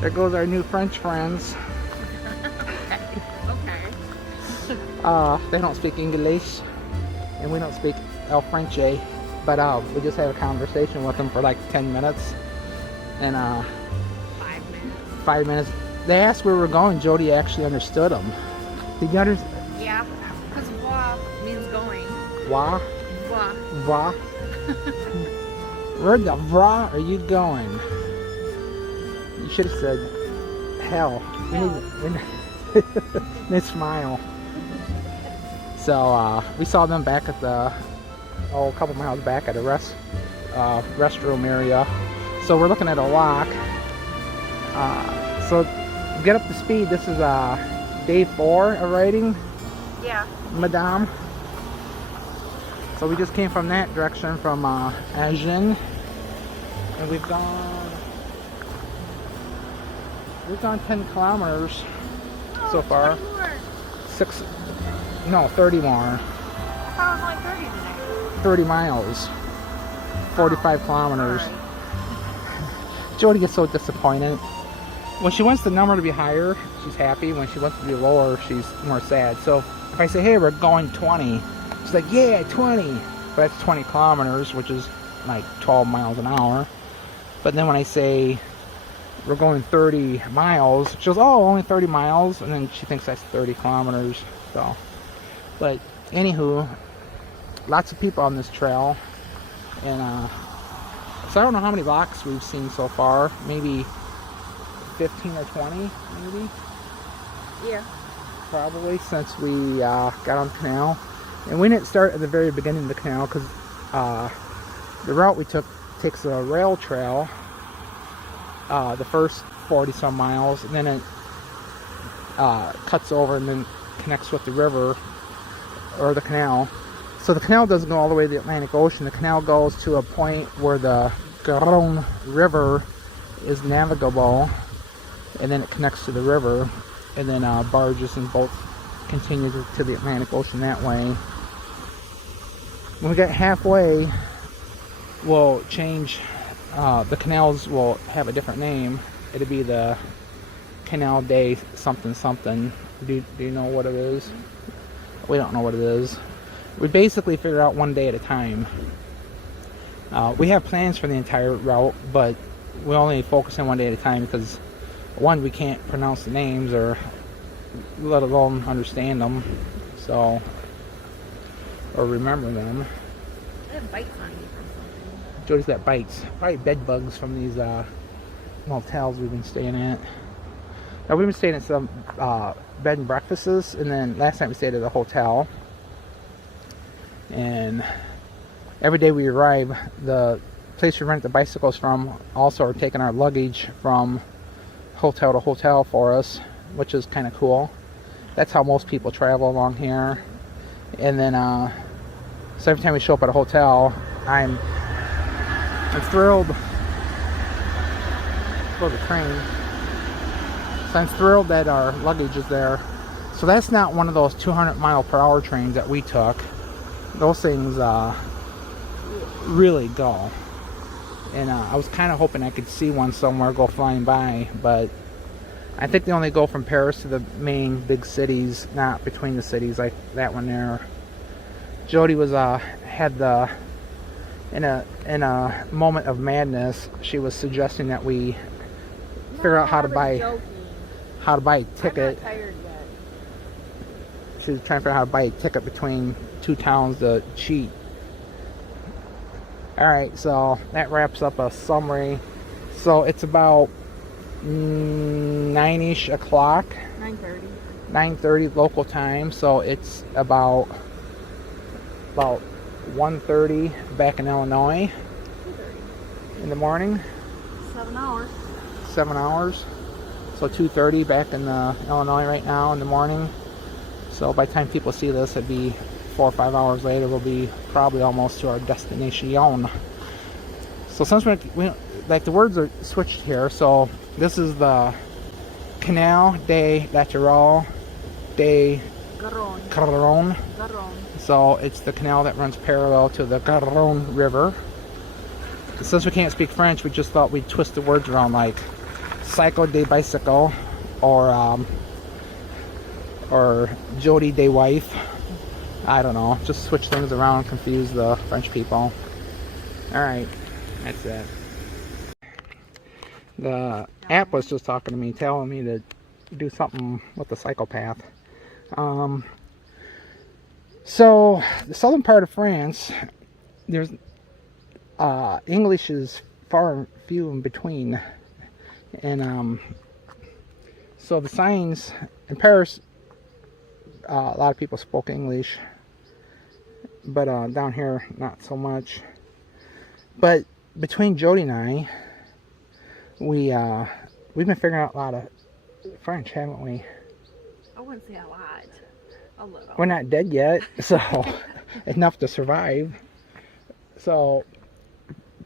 There goes our new French friends. Okay. They don't speak English, and we don't speak El Frenche, but we just had a conversation with them for like 10 minutes, and 5 minutes. 5 minutes. They asked where we were going. Jody actually understood them. Did you understand? Yeah, because "voix" means going. Wah? Voix. Vah? Where the vah are you going? You should have said hell. They smile. So we saw them back at the a couple miles back at a restroom area. So we're looking at a lock. So get up to speed. This is day 4 of riding. Yeah. Madame. So we just came from that direction from Agen, and we've gone 10 kilometers so far. 30 more. I thought it was only 30 today. 30 miles. 45 kilometers. Sorry. Jody gets so disappointed. When she wants the number to be higher, she's happy. When she wants it to be lower, she's more sad. So if I say, hey, we're going 20, she's like, yeah, 20. But that's 20 kilometers, which is like 12 miles an hour. But then when I say we're going 30 miles, she goes, oh, only 30 miles. And then she thinks that's 30 kilometers. So, but anywho, lots of people on this trail. And so I don't know how many blocks we've seen so far. Maybe 15 or 20, maybe. Yeah. Probably since we got on the canal. And we didn't start at the very beginning of the canal because the route we took takes a rail trail the first 40 some miles, and then it cuts over and then connects with the river or the canal. So the canal doesn't go all the way to the Atlantic Ocean. The canal goes to a point where the Garonne River is navigable, and then it connects to the river, and then barges and boats continue to the Atlantic Ocean that way. When we get halfway, we'll change. The canals will have a different name. It'll be the Canal de something something. Do you know what it is? We don't know what it is. We basically figure out one day at a time. We have plans for the entire route, but we only focus on one day at a time because, one, we can't pronounce the names or let alone understand them, so, or remember them. I have bites on you from something. Jody's got bites, probably bed bugs from these motels we've been staying at. Now we've been staying at some bed and breakfasts, and then last night we stayed at a hotel. And every day we arrive, the place we rent the bicycles from also are taking our luggage from hotel to hotel for us, which is kind of cool. That's how most people travel along here. And then so every time we show up at a hotel, I'm thrilled for the train. So I'm thrilled that our luggage is there. So that's not one of those 200-mile-per-hour trains that we took. Those things really go. And I was kind of hoping I could see one somewhere go flying by, but I think they only go from Paris to the main big cities, not between the cities like that one there. Jody was had the in a moment of madness, she was suggesting that we figure out how to buy a ticket. I'm not tired yet. She was trying to figure out how to buy a ticket between two towns to cheat. Alright, so that wraps up a summary. So it's about 9-ish o'clock. 9:30. 9:30 local time, so it's about 1:30 back in Illinois 2:30. in the morning. 7 hours. 7 hours. So 2:30 back in Illinois right now in the morning. So by the time people see this, it'd be 4 or 5 hours later. We'll be probably almost to our destination. So since we like the words are switched here, so this is the Canal de Garonne de Garonne. Garonne. Garonne. So it's the canal that runs parallel to the Garonne River. Since we can't speak French, we just thought we'd twist the words around, like cycle de bicycle, or Jody de wife. I don't know, just switch things around, confuse the French people. Alright, that's it. The app was just talking to me, telling me to do something with the cycle path. So the southern part of France, there's English is far and few in between, and so the signs in Paris, a lot of people spoke English, but down here not so much. But between Jody and I, we've been figuring out a lot of French, haven't we? I wouldn't say a lot. A little. We're not dead yet, so enough to survive. So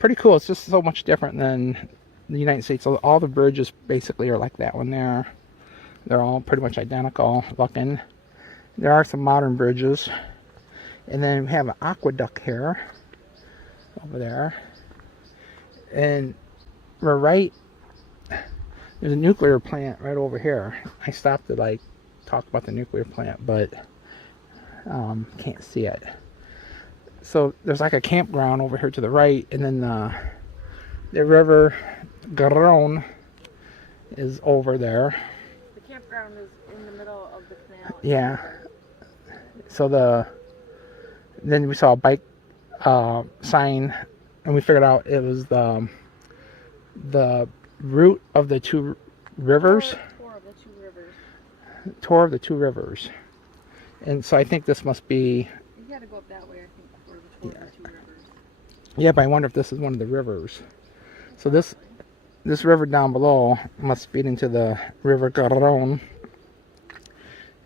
pretty cool. It's just so much different than the United States. So all the bridges basically are like that one there. They're all pretty much identical looking. There are some modern bridges, and then we have an aqueduct here, over there, and we're right. There's a nuclear plant right over here. I stopped to like talk about the nuclear plant, but can't see it. So there's like a campground over here to the right, and then the river Garonne is over there. The campground is in the middle of the canal. Yeah. So then we saw a bike sign, and we figured out it was the route of the two rivers. Tour of the two rivers. Tour of the two rivers. And so I think this must be. You gotta go up that way, I think, for the tour of the two rivers. Yeah, but I wonder if this is one of the rivers. So this river down below must feed into the river Garonne.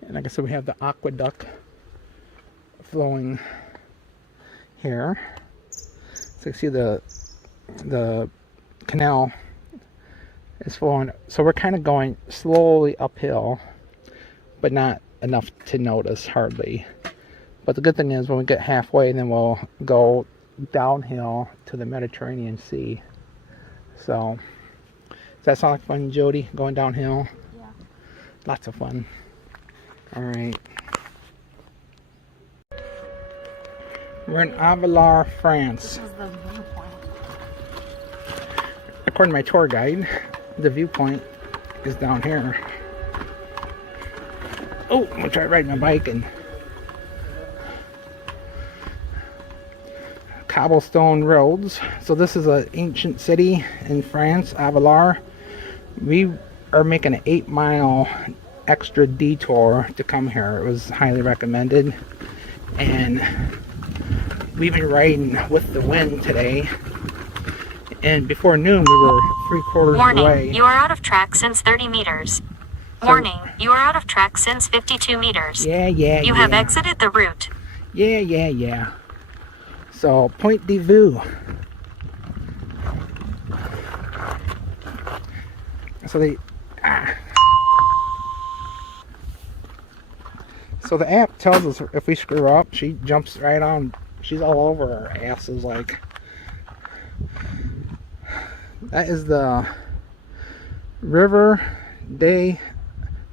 And like I said, we have the aqueduct flowing here. So you see the canal is flowing. So we're kind of going slowly uphill, but not enough to notice hardly. But the good thing is when we get halfway, then we'll go downhill to the Mediterranean Sea. So does that sound like fun, Jody? Going downhill? Yeah. Lots of fun. All right. We're in Auvillar, France. This is the viewpoint. According to my tour guide, the viewpoint is down here. Oh, I'm gonna try riding a bike and cobblestone roads. So this is an ancient city in France, Auvillar. We are making an 8-mile extra detour to come here. It was highly recommended, and we've been riding with the wind today, and before noon we were 3/4 Warning, away. you are out of track since 30 meters. Warning, you are out of track since 52 meters. Yeah. You have exited the route. Yeah. So, point de vue. So So the app tells us if we screw up, she jumps right on. She's all over our asses like. That is the River de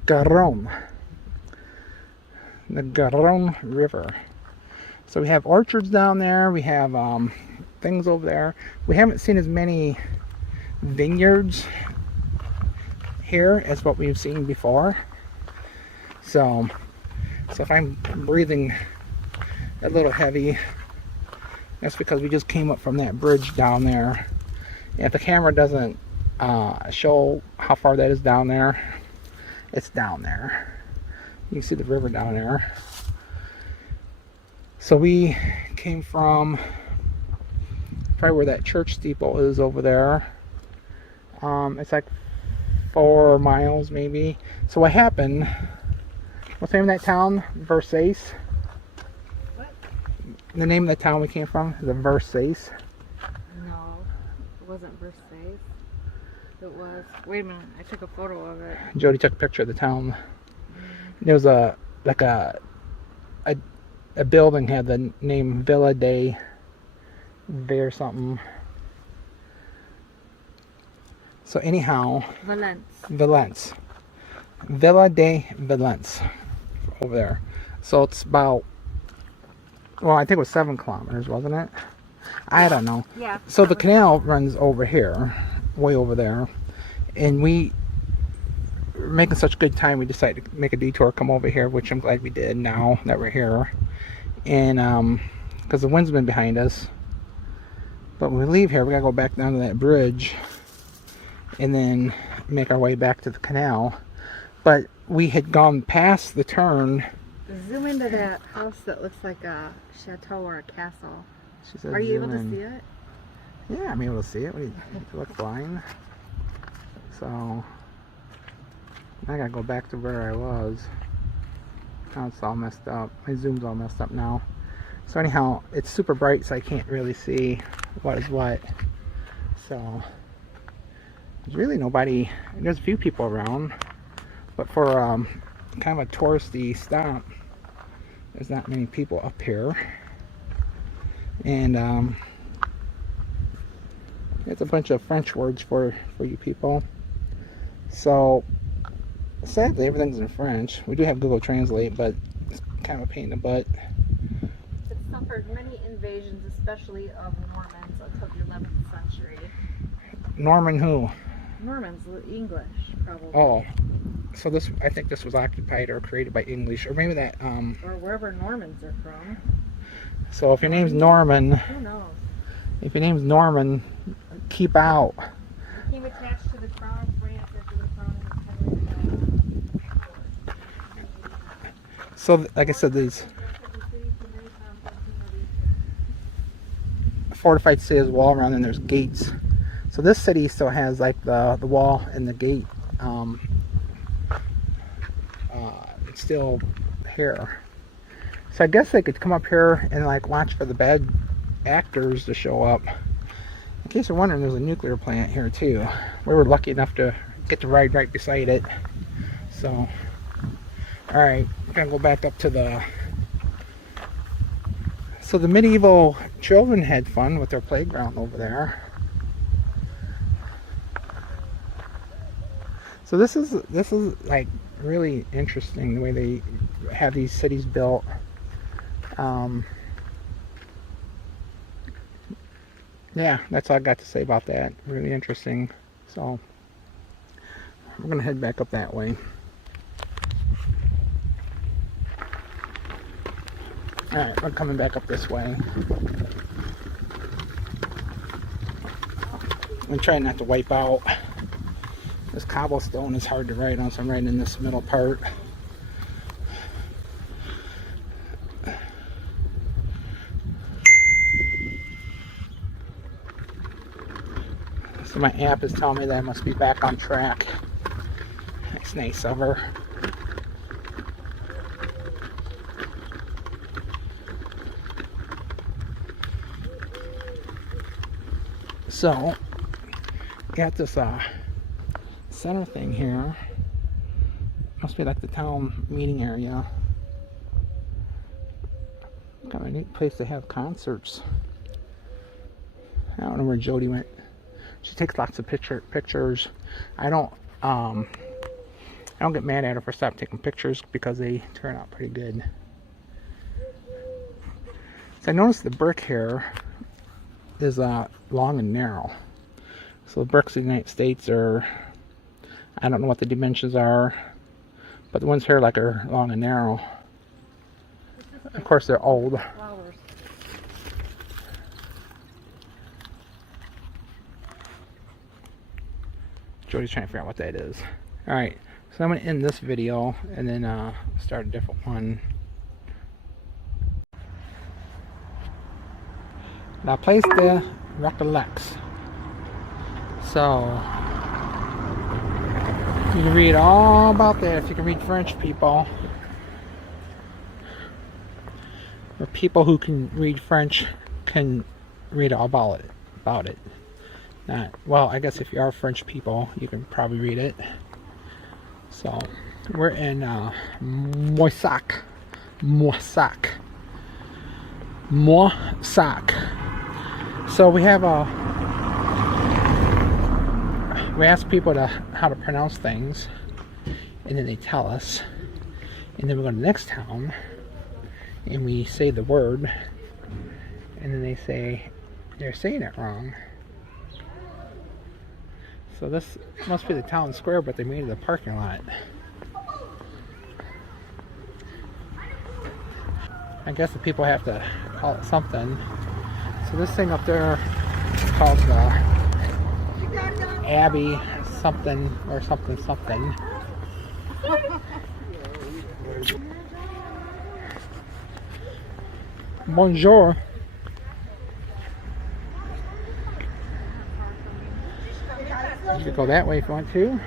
Garonne. The Garonne River. So we have orchards down there. We have things over there. We haven't seen as many vineyards here as what we've seen before. So if I'm breathing a little heavy, that's because we just came up from that bridge down there. If the camera doesn't show how far that is down there, it's down there. You can see the river down there. So we came from probably where that church steeple is over there. It's like 4 miles maybe. So what happened, what's the name of that town? Versailles? What? The name of the town we came from is Versailles. No, it wasn't Versailles. It was. Wait a minute, I took a photo of it. Jody took a picture of the town. There was a building had the name Villa de Ve or something. So anyhow, Valence. Villa de Valence over there. So it's about, well, I think it was 7 kilometers, wasn't it? I don't know. Yeah. So the canal runs over here, way over there, and we were making such good time, we decided to make a detour, come over here, which I'm glad we did now that we're here. And because the wind's been behind us. But when we leave here, we gotta go back down to that bridge and then make our way back to the canal. But we had gone past the turn. Zoom into that house that looks like a chateau or a castle. She said, are you able zoom in. to see it? Yeah, I'm able to see it. What do you look blind? So I gotta go back to where I was. Now it's all messed up. My zoom's all messed up now. So anyhow, it's super bright, so I can't really see what is what. So there's really nobody. There's a few people around, but for kind of a touristy stop, there's not many people up here. And it's a bunch of French words for you people. So sadly, everything's in French. We do have Google Translate, but it's kind of a pain in the butt. It suffered many invasions, especially of Normans, until the 11th century. Norman who? Normans, English, probably. Oh, so this, I think this was occupied or created by English, or maybe that. Or wherever Normans are from. So if your name's Norman, Who knows? if your name's Norman, keep out. It became attached to the crown of France after the crown of Henry. So, like I said, these fortified city has a wall around, and there's gates. So this city still has like the wall and the gate. It's still here. So I guess they could come up here and like watch for the bad actors to show up. In case you're wondering, there's a nuclear plant here too. We were lucky enough to get to ride right beside it. So, alright, we're gonna go back up to the... So the medieval children had fun with their playground over there. So this is like really interesting, the way they have these cities built. Yeah, that's all I got to say about that. Really interesting. So we're gonna head back up that way. Alright, we're coming back up this way. I'm trying not to wipe out. This cobblestone is hard to ride on, so I'm riding in this middle part. So my app is telling me that I must be back on track. That's nice of her. So, got this center thing here. Must be like the town meeting area. Kind of a neat place to have concerts. I don't know where Jody went. She takes lots of pictures. I don't get mad at her for stopping taking pictures because they turn out pretty good. So I noticed the brick here is long and narrow. So the bricks of the United States are, I don't know what the dimensions are, but the ones here like are long and narrow. Of course they're old. Flowers. Jody's trying to figure out what that is. Alright, so I'm going to end this video and then start a different one. La Place de Recollects. So you can read all about that if you can read French, people. Or people who can read French can read all about it. Not, well, I guess if you are French people, you can probably read it. So we're in Moissac. Moissac. So we have we ask people how to pronounce things, and then they tell us, and then we go to the next town and we say the word, and then they say they're saying it wrong. So this must be the town square, but they made it a parking lot. I guess the people have to call it something. So this thing up there is called the Abbey something or something something. Bonjour. You could go that way if you want to.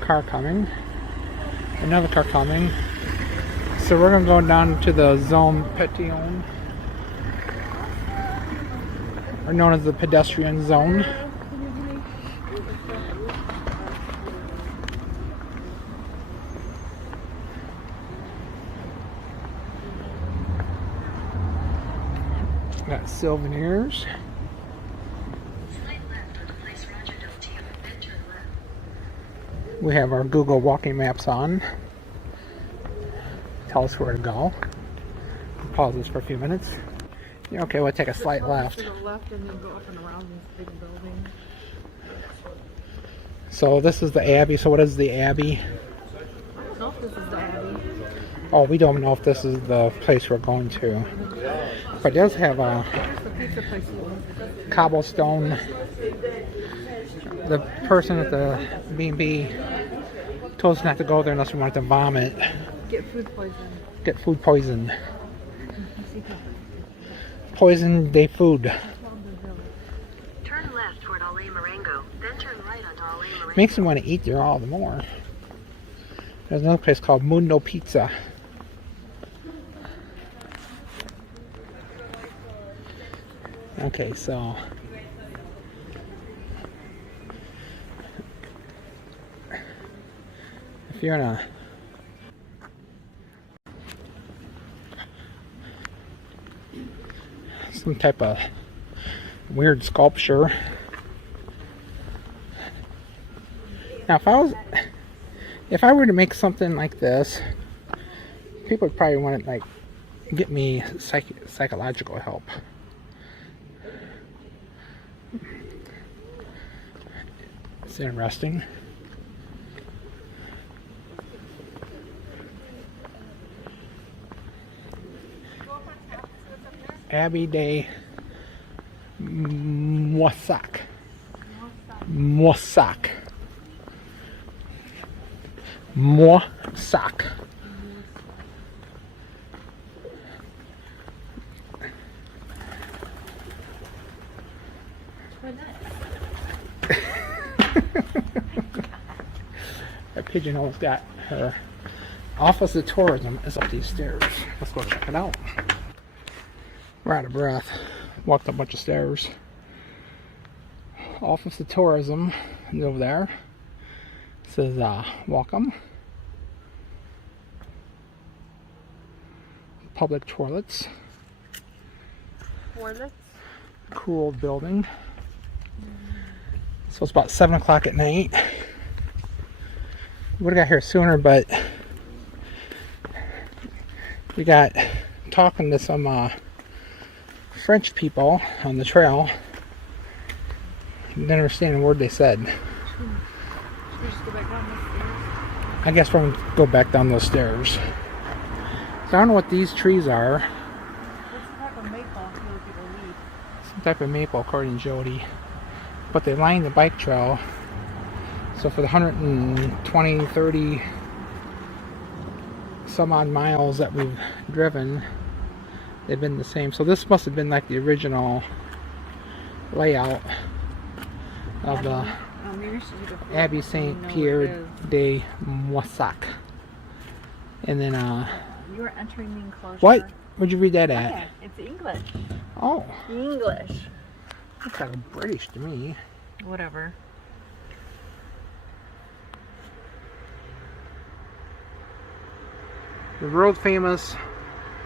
Car coming. Another car coming. So we're going to go down to the Zone Pétion, or known as the pedestrian zone. Got souvenirs. We have our Google walking maps on. Tell us where to go. Pause this for a few minutes. Yeah, okay, we'll take a slight left. To the left and then go up and around this big building. So this is the Abbey. So what is the Abbey? I don't know if this is the Abbey. Oh, we don't know if this is the place we're going to. But it does have a There's the pizza place. cobblestone. The person at the B&B told us not to go there unless we wanted to vomit. Get food poisoning. Get food poison. Poison day food. Turn left toward Ale Marengo, then turn right onto Ale Marengo. Makes me want to eat there all the more. There's another place called Mundo Pizza. Okay, so if you're in a some type of weird sculpture. Now if I were to make something like this, people would probably want to like get me psychological help. It's interesting. Abbey de Moissac. Moissac. Moissac. That pigeon almost got her. Office of Tourism is up these stairs. Let's go check it out. We're out of breath. Walked up a bunch of stairs. Office of Tourism is over there. It says welcome. Public toilets. Toilets? Cool building. So it's about 7 o'clock at night. We would have got here sooner, but we got talking to some French people on the trail. Didn't understand a word they said. Just go back down the stairs. I guess we're going to go back down those stairs. So I don't know what these trees are. What's the type of maple here people leave? Some type of maple, according to Jody. But they line the bike trail. So for the 120, 30 some odd miles that we've driven, they've been the same. So this must have been like the original layout of the Abbey Saint-Pierre de Moissac. And then You were entering the enclosure. what? Where'd you read that at? Okay, it's English. Oh, English. looks like British to me. Whatever. The world famous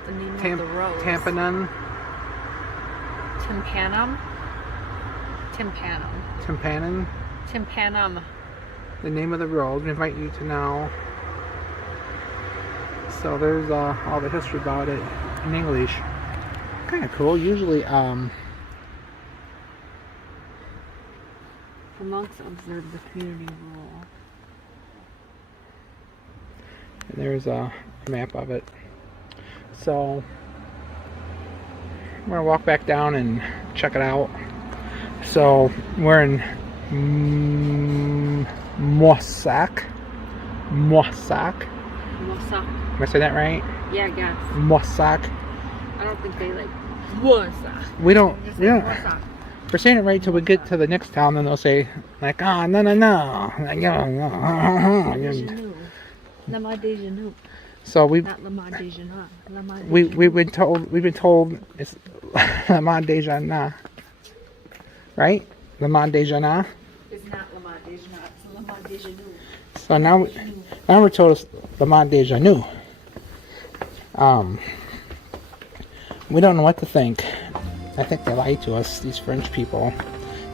the name of the road. Tampanum. Tympanum. Tympanum. Tympanon. Tympanum. The name of the road. We invite you to know. So there's all the history about it in English. Kind of cool. Usually, The monks observe the community rule. and there's a map of it. So I'm gonna walk back down and check it out. So we're in Moissac. Moissac. Moissac. Am I saying that right? Yeah, I guess. Moissac. I don't think they like Moissac. We don't. Just We like don't. Moissac. We're saying it right till we get to the next town, then they'll say like, "Ah, no, no, no." Like, Deja no. vu. La ma deja vu. So we Not la ma deja vu. La ma deja we've been told it's La Ma Deja Na, right? La Ma Deja Na. It's not la ma deja vu. It's la ma deja vu. So now we're told it's La Ma Deja Nu. We don't know what to think. I think they lie to us, these French people,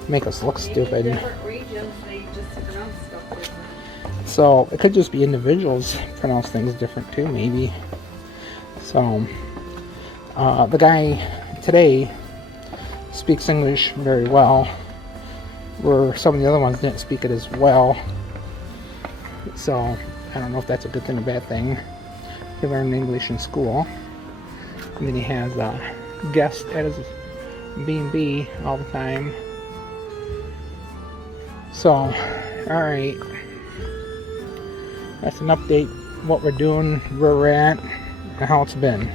make us look stupid. In different regions, they just pronounce stuff different. So it could just be individuals pronounce things different too, maybe. So the guy today speaks English very well, where some of the other ones didn't speak it as well. So I don't know if that's a good thing or a bad thing. He learned English in school, and then he has a guest at his B&B all the time. So, alright. That's an update, what we're doing, where we're at, and how it's been.